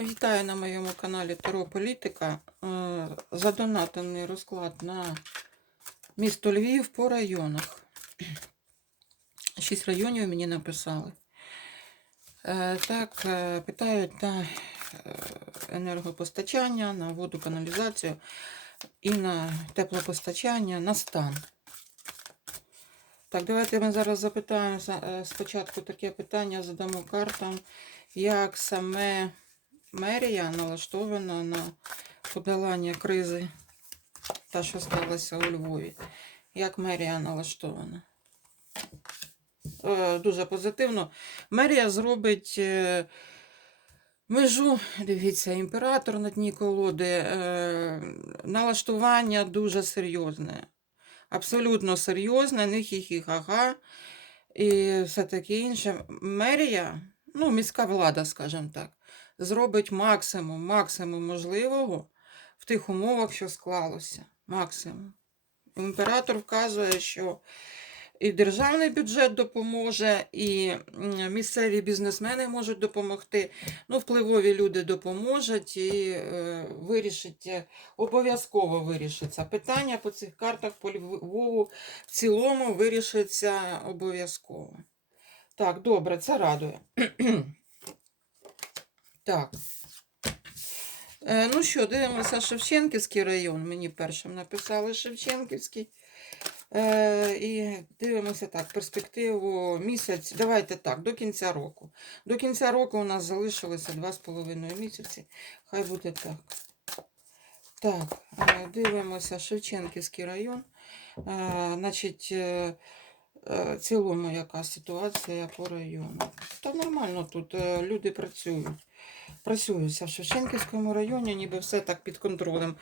Вітаю на моєму каналі Таро Політика. Е, Задонатений розклад на місто Львів по районах. Шість районів мені написали. Е, Так, е, питають на енергопостачання, на воду, каналізацію і на теплопостачання, на стан. Так, давайте ми зараз запитаємо спочатку таке питання, задамо картам, як саме мерія налаштована на подолання кризи, та, що сталося у Львові. Як мерія налаштована? Е, Дуже позитивно. Мерія зробить е, межу, дивіться, імператор на дні колоди. е, Налаштування дуже серйозне. Абсолютно серйозне, не хі-хі-ха-ха і все таке інше. Мерія, ну, міська влада, скажімо так, зробить максимум, максимум можливого в тих умовах, що склалося. Максимум. Імператор вказує, що і державний бюджет допоможе, і місцеві бізнесмени можуть допомогти. Ну, впливові люди допоможуть і е, вирішить, е, обов'язково вирішиться. Питання по цих картах по Львову в цілому вирішиться обов'язково. Так, добре, це радує. Так. Е, ну що, дивимося Шевченківський район. Мені першим написали Шевченківський. Е, і дивимося так, перспективу місяць. Давайте так, до кінця року. До кінця року у нас залишилося 2,5 місяці. Хай буде так. Так, е, дивимося Шевченківський район. Значить, цілому яка ситуація по району. Та нормально тут люди працюють. Працюються в Шевченківському районі, ніби все так під контролем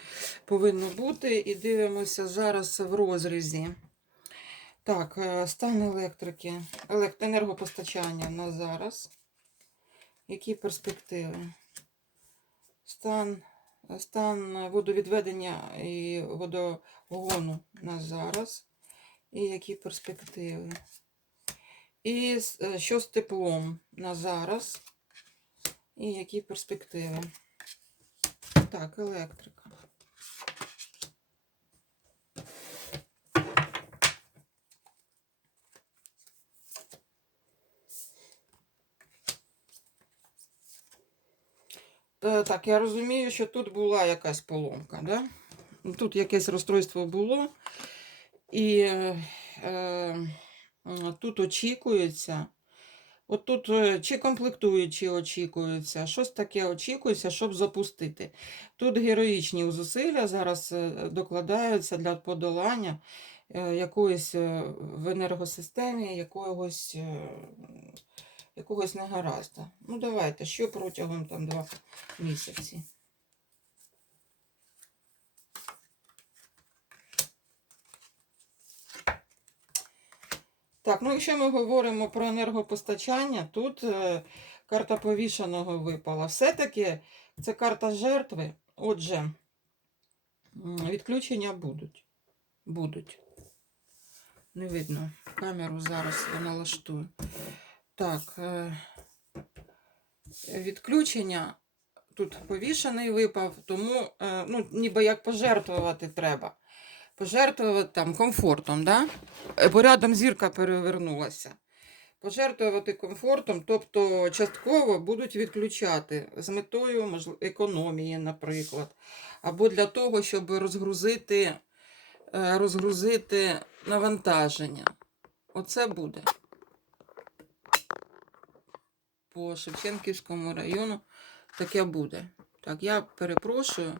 повинно бути. І дивимося зараз в розрізі. Так, е, стан електрики, енергопостачання на зараз. Які перспективи? Стан, стан водовідведення і водогону на зараз. І які перспективи? І е, що з теплом на зараз? І які перспективи? Так, електрика. Е, Так, я розумію, що тут була якась поломка, да? Тут якесь розстройство було. І е, тут очікується. От тут е, чи комплектуючі очікуються, щось таке очікується, щоб запустити. Тут героїчні зусилля зараз е, докладаються для подолання е, якоїсь в енергосистемі, якогось, якогось негаразда. Ну, давайте, що протягом там два місяці. Так, ну якщо ми говоримо про енергопостачання, тут е, карта повішеного випала. Все-таки це карта жертви. Отже, відключення будуть. Будуть. Не видно. Камеру зараз я налаштую. Так, е, відключення. Тут повішений випав, тому е, ну, ніби як пожертвувати треба. Пожертвувати там комфортом, да? Е, бо рядом зірка перевернулася. Пожертвувати комфортом, тобто частково будуть відключати з метою можливо, економії, наприклад, або для того, щоб розгрузити, е, розгрузити навантаження. Оце буде. По Шевченківському району таке буде. Так, я перепрошую,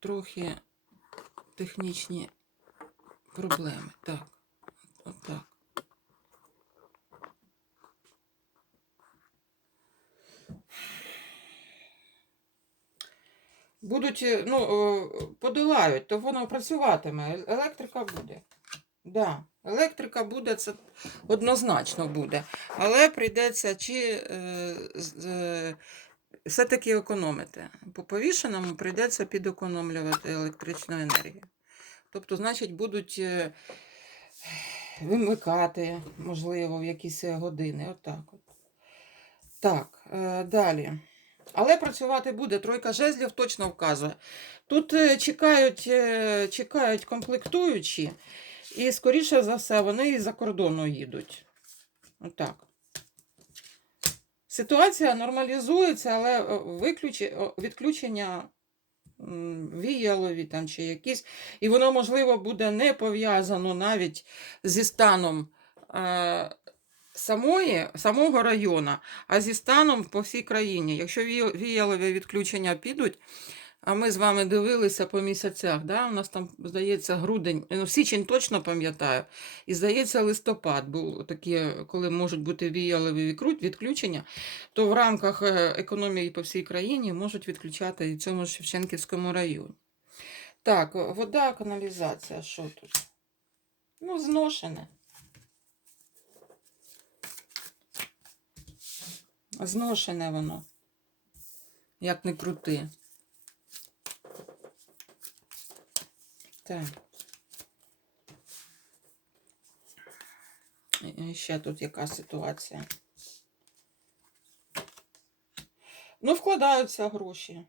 трохи технічні проблеми. Так, отак. Будуть, е, ну, подолають, то воно працюватиме. Е- Електрика буде. Да, електрика буде, це однозначно буде. Але прийдеться чи е, е, все-таки економити. По повішеному прийдеться підекономлювати електричну енергію. Тобто, значить, будуть е, вимикати, можливо, в якісь е, години. Отак от. Так, е, далі. Але працювати буде. Тройка жезлів точно вказує. Тут чекають, чекають комплектуючі, і, скоріше за все, вони із за кордону їдуть. Отак. Ситуація нормалізується, але е, виключ... відключення віялові там чи якісь, і воно, можливо, буде не пов'язано навіть зі станом е, самої, самого району, а зі станом по всій країні. Якщо віялові відключення підуть, а ми з вами дивилися по місяцях, да? у нас там, здається, грудень, ну, січень точно пам'ятаю, і здається, листопад був такі, коли можуть бути віялові відключення, то в рамках е, економії по всій країні можуть відключати і в цьому Шевченківському районі. Так, вода, каналізація, що тут? Ну, зношене. Зношене воно. Як не крути. Так. Ще тут яка ситуація. Ну, вкладаються гроші.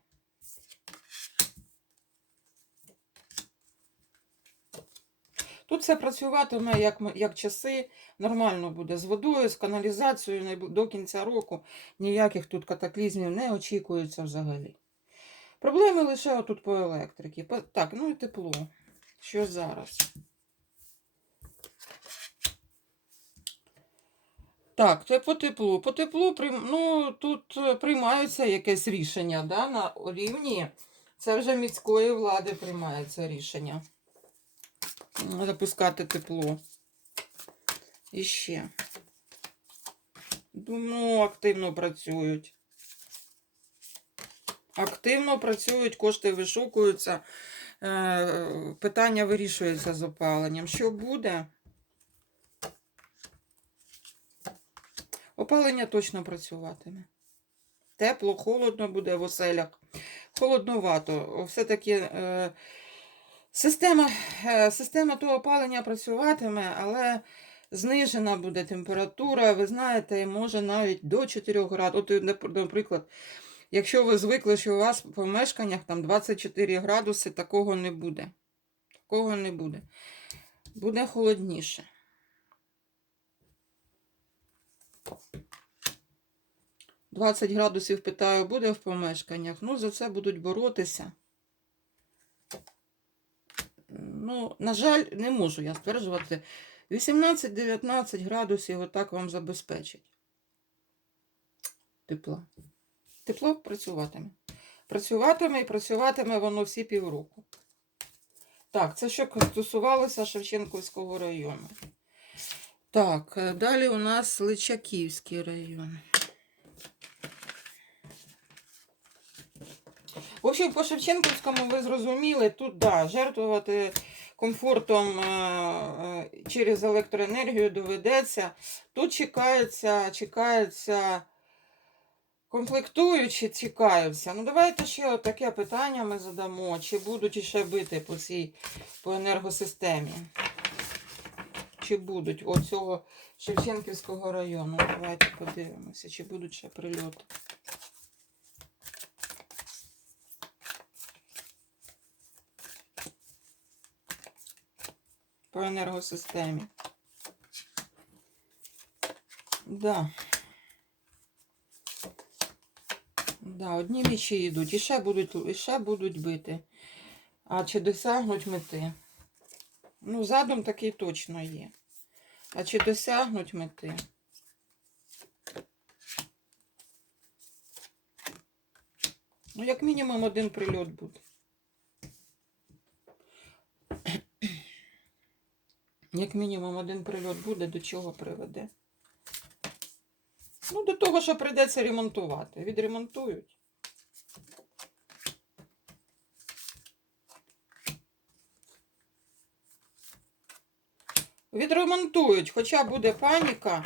Тут все працюватиме як, як часи, нормально буде з водою, з каналізацією до кінця року. Ніяких тут катаклізмів не очікується взагалі. Проблеми лише отут по електриці. По- Так, ну і тепло. Що зараз? Так, це по теплу. По теплу ну, тут е, приймаються якесь рішення да, на рівні. Це вже міської влади приймається рішення. Запускати тепло. І ще. Ну, активно працюють. Активно працюють, кошти вишукуються. Е, питання вирішується з опаленням. Що буде? Опалення точно працюватиме. Тепло, холодно буде в оселях. Холодновато. Все-таки е, система, е, система того опалення працюватиме, але знижена буде температура. Ви знаєте, може навіть до 4 градусів. От, наприклад, якщо ви звикли, що у вас в помешканнях там 24 градуси, такого не буде. Такого не буде. Буде холодніше. – 20 градусів, питаю, буде в помешканнях. Ну, за це будуть боротися. Ну, на жаль, не можу я стверджувати. 18-19 градусів отак вам забезпечить. Тепло. Тепло працюватиме. Працюватиме і працюватиме воно всі півроку. Так, це що стосувалося Шевченківського району. Так, е, далі у нас Личаківський район. В общем, по Шевченківському ви зрозуміли, тут да, жертвувати комфортом е, е, через електроенергію доведеться. Тут чекається, чекається комплектуючі, чекаються. Ну, давайте ще таке питання ми задамо. Чи будуть ще бити по цій по енергосистемі? Чи будуть оцього Шевченківського району? Давайте подивимося, чи будуть ще прильоти. По енергосистемі. Да. Да, одні мічі йдуть, і ще будуть, і ще будуть бити. А чи досягнуть мети? Ну, задум такий точно є. А чи досягнуть мети? Ну, як мінімум один прильот буде. Як мінімум один прильот буде, до чого приведе? Ну, до того, що прийдеться ремонтувати. Відремонтують. Відремонтують, хоча буде паніка.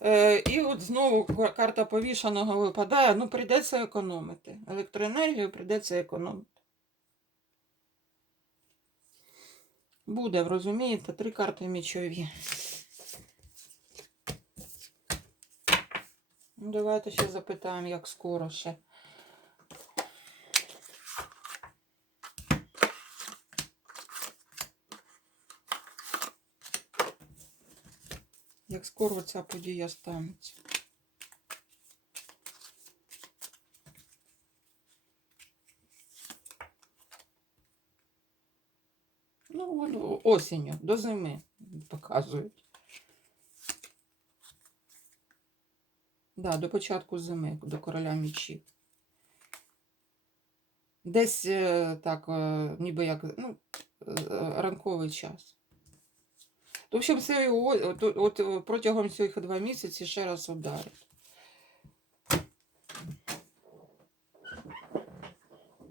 Е, і от знову карта повішаного випадає. Ну, прийдеться економити. Електроенергію прийдеться економити. Буде, розумієте, три карти мічові. Ну, давайте ще запитаємо, як скоро ще. Як скоро ця подія станеться. Ну, осінню, до зими показують. Да, до початку зими, до короля мічів. Десь е, так, е, ніби як ну, е, ранковий час. В общем, от, от, от протягом цих два місяці ще раз ударить.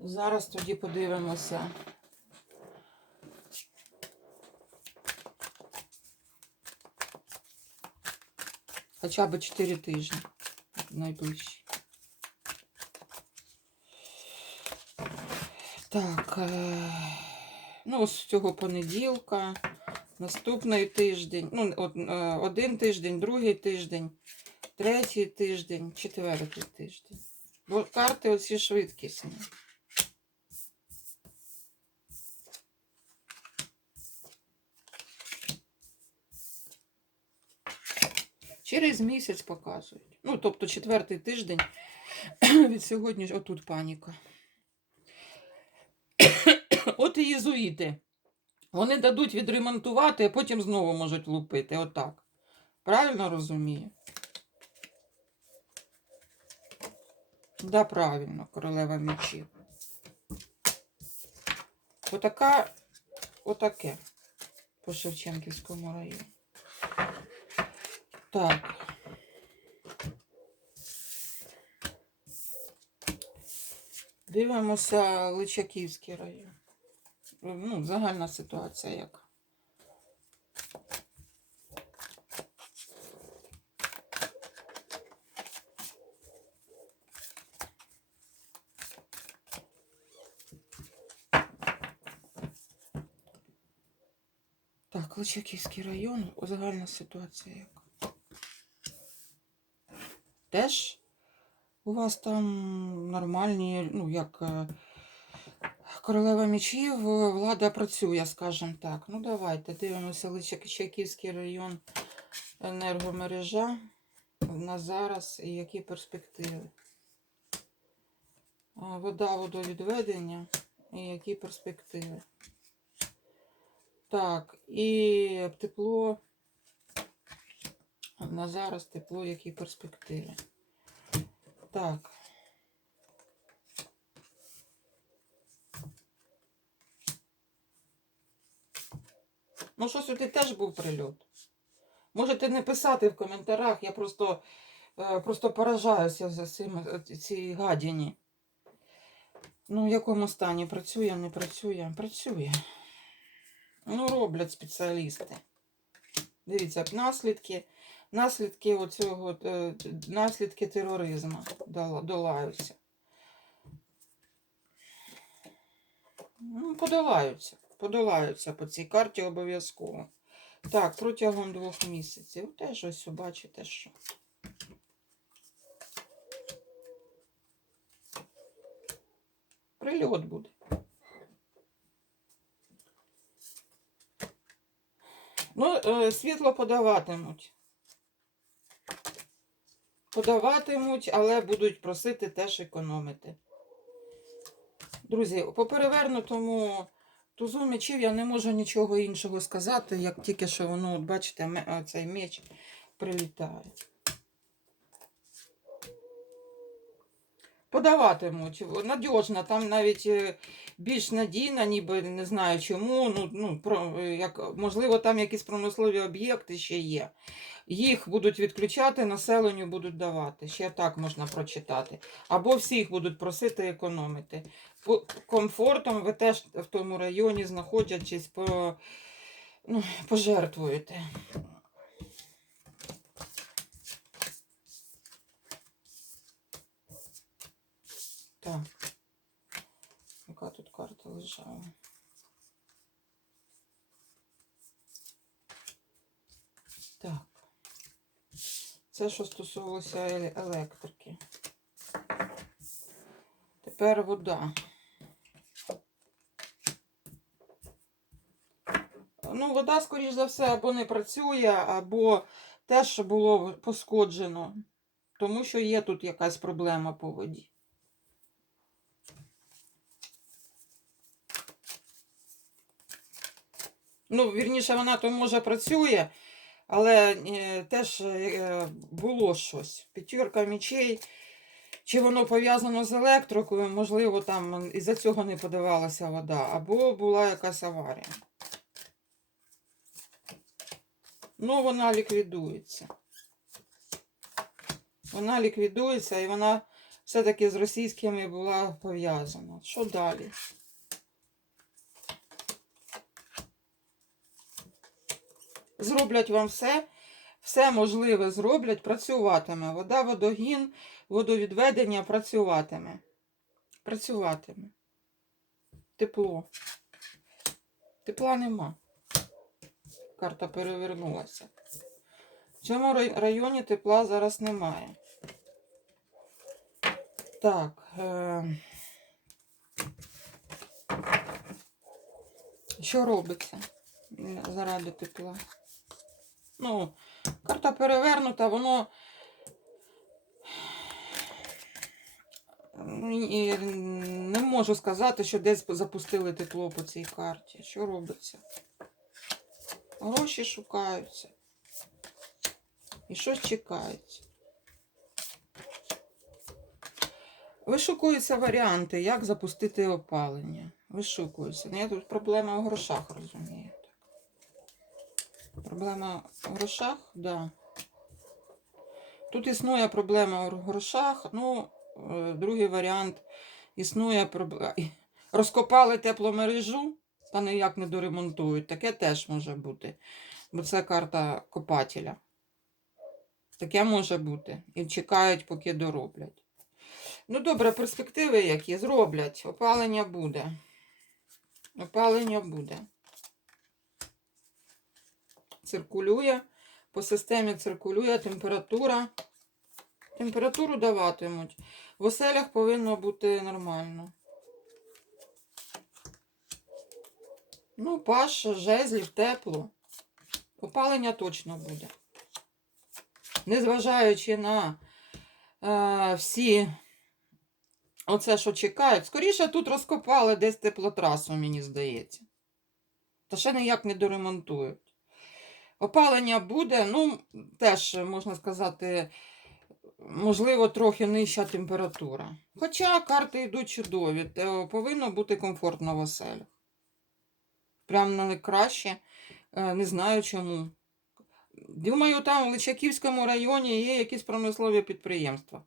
Зараз тоді подивимося. Хоча б 4 тижні найближчі. Так, е, ну, з цього понеділка, наступний тиждень, ну, е, один тиждень, другий тиждень, третій тиждень, четвертий тиждень. Бо карти оці швидкісні. Через місяць показують. Ну, тобто четвертий тиждень від сьогодні отут паніка. От і єзуїти. Вони дадуть відремонтувати, а потім знову можуть лупити. Отак. Правильно розумію? Да, правильно, королева мечів. Отака, отаке по Шевченківському району. Так. Дивимося Личаківський район. Ну, загальна ситуація яка. Так, Личаківський район, загальна ситуація яка. Теж у вас там нормальні, ну, як е, королева мечів, е, влада працює, скажімо так. Ну, давайте дивимося Личаківський район, енергомережа на зараз і які перспективи. Вода, водовідведення і які перспективи. Так, і тепло. На зараз тепло, які перспективи. Так. Ну, що сюди теж був прильот. Можете не писати в коментарях, я просто, е, просто поражаюся за цим, е, цій гадіні. Ну, в якому стані працює, не працює? Працює. Ну, роблять спеціалісти. Дивіться, наслідки, наслідки оцього, е, наслідки тероризму долаються. Ну, подолаються. Подолаються по цій карті обов'язково. Так, протягом двох місяців. Теж ось бачите, що. Прильот буде. Ну, е, світло подаватимуть. Подаватимуть, але будуть просити теж економити. Друзі, по перевернутому тузу мечів я не можу нічого іншого сказати, як тільки що воно, от бачите, цей меч прилітає. Подаватимуть. Надіжна, там навіть е, більш надійна, ніби не знаю чому. Ну, ну, про, е, як, можливо, там якісь промислові об'єкти ще є. Їх будуть відключати, населенню будуть давати. Ще так можна прочитати. Або всіх будуть просити економити. По комфортом ви теж в тому районі знаходячись, по, ну, пожертвуєте. Так. Яка тут карта лежала? Так. Це що стосувалося електрики. Тепер вода. Ну, вода, скоріш за все, або не працює, або теж було пошкоджено, тому що є тут якась проблема по воді. Ну, вірніше, вона то може працює, але е, теж е, було щось. П'ятірка мічей. Чи воно пов'язано з електрикою, можливо, там із-за цього не подавалася вода, або була якась аварія. Ну, вона ліквідується. Вона ліквідується і вона все-таки з російськими була пов'язана. Що далі? Зроблять вам все, все можливе зроблять, працюватиме. Вода, водогін, водовідведення працюватиме. Працюватиме. Тепло. Тепла нема. Карта перевернулася. В цьому районі тепла зараз немає. Так. Е... Що робиться заради тепла? Ну, карта перевернута, воно і не можу сказати, що десь запустили тепло по цій карті. Що робиться? Гроші шукаються. І щось чекається. Вишукуються варіанти, як запустити опалення. Вишукуються. Ну, я тут проблема в грошах, розумію. Проблема в грошах, да. Тут існує проблема в грошах. Ну, е, другий варіант існує проблема. Розкопали тепломережу та ніяк не доремонтують. Таке теж може бути. Бо це карта копателя. Таке може бути. І чекають, поки дороблять. Ну, добре, перспективи які зроблять. Опалення буде. Опалення буде. Циркулює. По системі циркулює температура. Температуру даватимуть. В оселях повинно бути нормально. Ну, паш, жезлів, тепло. Опалення точно буде. Незважаючи на е, всі оце, що чекають. Скоріше тут розкопали десь теплотрасу, мені здається. Та ще ніяк не доремонтують. Опалення буде, ну, теж, можна сказати, можливо, трохи нижча температура. Хоча карти йдуть чудові, то повинно бути комфортно в оселях. Прям найкраще. Е, Не знаю чому. Думаю, там в Личаківському районі є якісь промислові підприємства.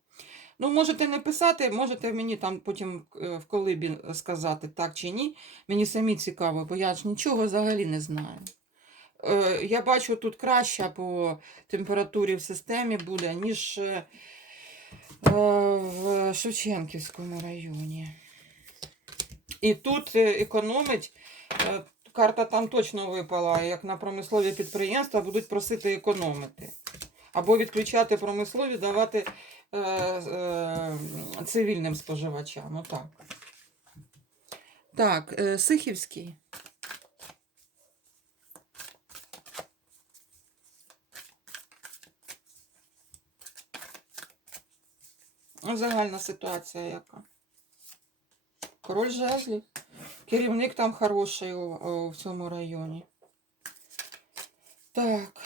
Ну, можете не писати, можете мені там потім е, в колибі сказати так чи ні. Мені самі цікаво, бо я ж нічого взагалі не знаю. Е, Я бачу, тут краще по температурі в системі буде, ніж е, е, в Шевченківському районі. І тут економить. Карта там точно випала, як на промислові підприємства будуть просити економити. Або відключати промислові, давати е, е, цивільним споживачам. Отак. Так, Сихівський. Ну, Загальна ситуація яка? Король жезлів. Керівник там хороший у, в цьому районі. Так.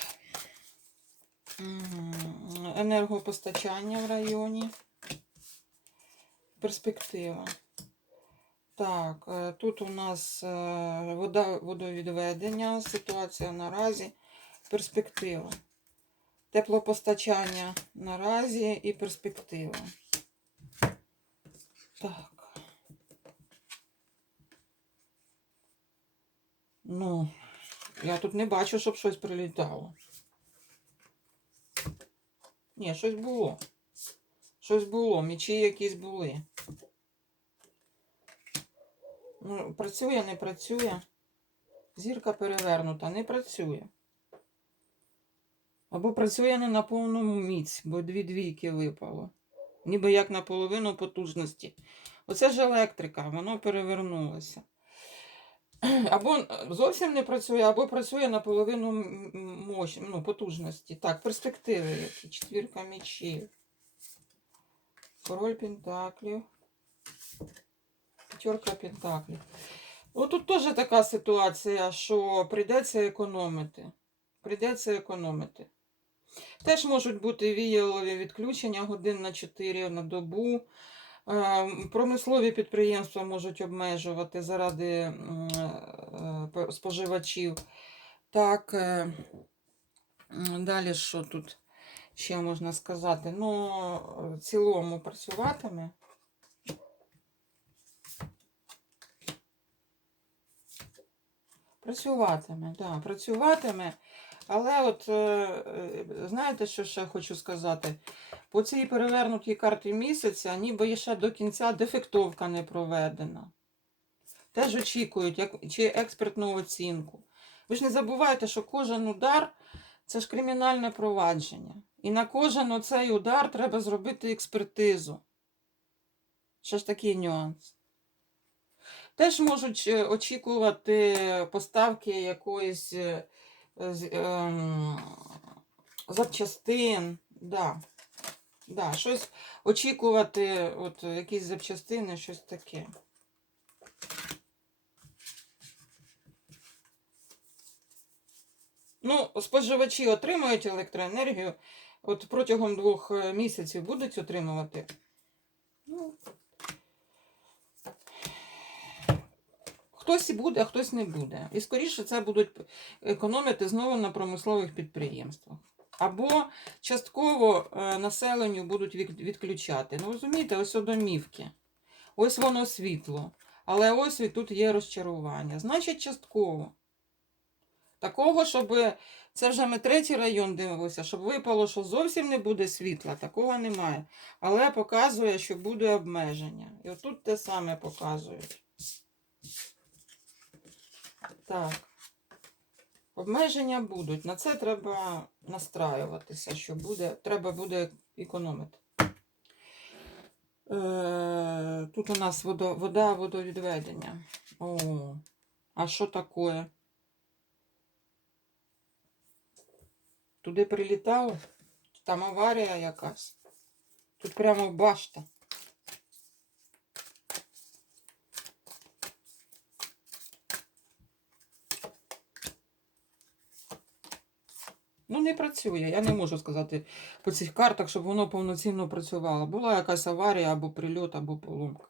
Енергопостачання в районі. Перспектива. Так, е, тут у нас е, вода, водовідведення, ситуація наразі, перспектива. Теплопостачання наразі і перспектива. Так. Ну, я тут не бачу, щоб щось прилітало. Ні, щось було. Щось було, мічі якісь були. Ну, працює, не працює. Зірка перевернута, не працює. Або працює не на повному міць, бо дві двійки випало. Ніби як на половину потужності. Оце ж електрика, воно перевернулося. Або зовсім не працює, або працює на половину мощ, ну, потужності. Так, перспективи які. Четвірка мечів. Король Пентаклів. П'ятерка Пентаклів. Отут теж така ситуація, що прийдеться економити. Прийдеться економити. Теж можуть бути віялові відключення годин на 4 на добу. Е, Промислові підприємства можуть обмежувати заради е, е, споживачів. Так, далі що тут ще можна сказати? Ну, в цілому працюватиме. Працюватиме, так, да, працюватиме. Але от е, е, знаєте, що ще хочу сказати? По цій перевернутій карті місяця, ніби ще до кінця дефектовка не проведена. Теж очікують як, чи експертну оцінку. Ви ж не забувайте, що кожен удар це ж кримінальне провадження. І на кожен оцей удар треба зробити експертизу. Ще ж такий нюанс. Теж можуть е, очікувати поставки якоїсь запчастин. Да. Да, щось очікувати, от якісь запчастини, щось таке. Ну, споживачі отримують електроенергію. От протягом двох е, місяців будуть отримувати. Ну, хтось і буде, а хтось не буде. І скоріше це будуть економити знову на промислових підприємствах. Або частково е, населенню будуть відключати. Ну, розумієте, ось домівки. Ось воно світло. Але ось і тут є розчарування. Значить, частково. Такого, щоб це вже ми третій район дивилися, щоб випало, що зовсім не буде світла, такого немає. Але показує, що буде обмеження. І отут те саме показують. Так. Обмеження будуть. На це треба настраюватися, що буде, треба буде економити. Е, тут у нас водо, вода водовідведення. О, а що таке? Туди прилітав, там аварія якась. Тут прямо башта. Ну, не працює. Я не можу сказати по цих картах, щоб воно повноцінно працювало. Була якась аварія, або прильот, або поломка.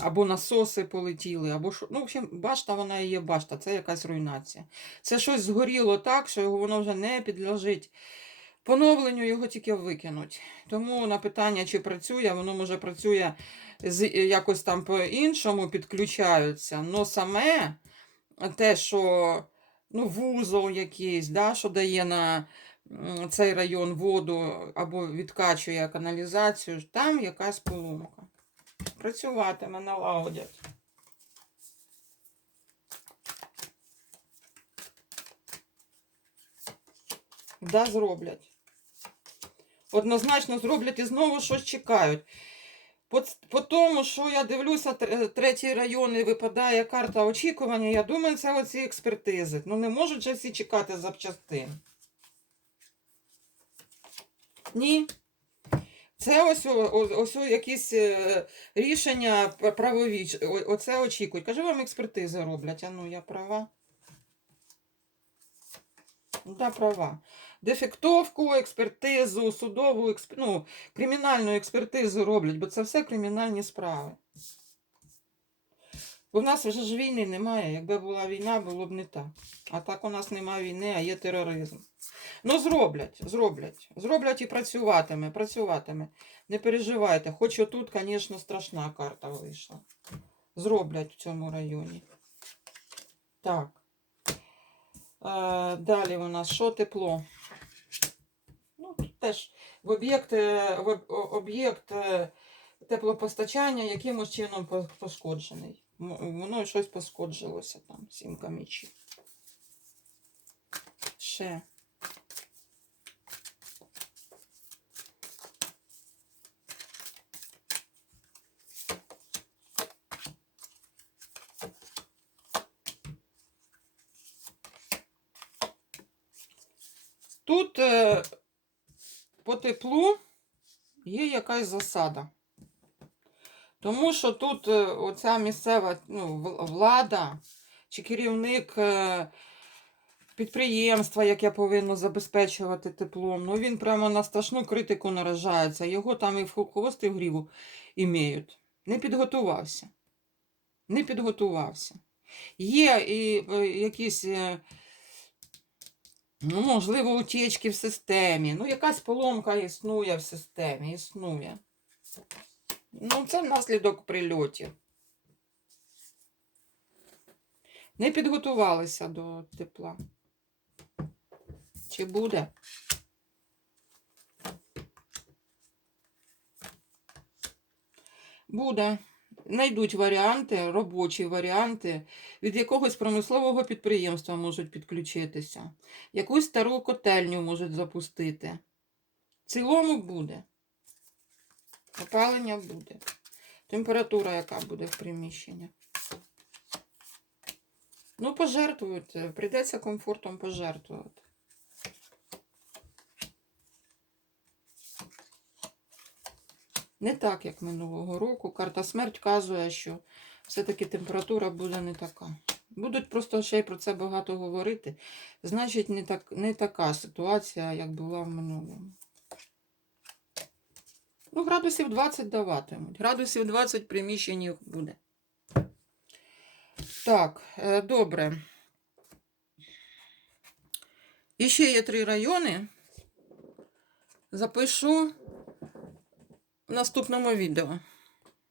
Або насоси полетіли, або що. Ну, в общем, башта вона і є башта, це якась руйнація. Це щось згоріло так, що воно вже не підлежить. Поновленню його тільки викинуть. Тому на питання, чи працює, воно може працює з, якось там по-іншому підключаються. Но саме те, що ну, вузол якийсь, да, що дає на цей район воду або відкачує каналізацію, там якась поломка. Працюватиме, налагодять. Да, зроблять. Однозначно зроблять і знову щось чекають. По, по тому, що я дивлюся, третій район і випадає карта очікування, я думаю, це оці експертизи. Ну не можуть же всі чекати запчастин. Ні. Це ось, о- о- ось якісь е, рішення правові. Оце очікують. Кажу, вам експертизи роблять. А ну, я права. Да, права. Дефектовку, експертизу, судову, експ... ну, кримінальну експертизу роблять, бо це все кримінальні справи. Бо в нас вже ж війни немає. Якби була війна, було б не так. А так у нас немає війни, а є тероризм. Ну, зроблять, зроблять. Зроблять і працюватиме, працюватиме. Не переживайте. Хоч отут, звісно, страшна карта вийшла. Зроблять в цьому районі. Так. Е, далі у нас що тепло? теж в об'єкт е, об'єкт е, теплопостачання якимось чином пошкоджений. Воно щось пошкоджилося там, сімка мічі. Ще. Тут е, є якась засада. Тому що тут е, оця місцева ну, влада чи керівник е, підприємства, яке повинно забезпечувати теплом, ну він прямо на страшну критику наражається. Його там і в хвост, і в гріву імеють. Не підготувався. Не підготувався. Є і е, якісь, ну, можливо, утечки в системі. Ну, якась поломка існує в системі, існує. Ну, це внаслідок прильотів. Не підготувалися до тепла. Чи буде? Буде. Найдуть варіанти, робочі варіанти, від якогось промислового підприємства можуть підключитися, якусь стару котельню можуть запустити. В цілому буде. Опалення буде. Температура, яка буде в приміщенні. Ну, пожертвують. Прийдеться комфортом пожертвувати. Не так, як минулого року. Карта смерть вказує, що все-таки температура буде не така. Будуть просто ще й про це багато говорити. Значить, не, так, не така ситуація, як була в минулому. Ну, градусів 20 даватимуть. Градусів 20 в приміщенні буде. Так, е, добре. І ще є три райони. Запишу наступному відео.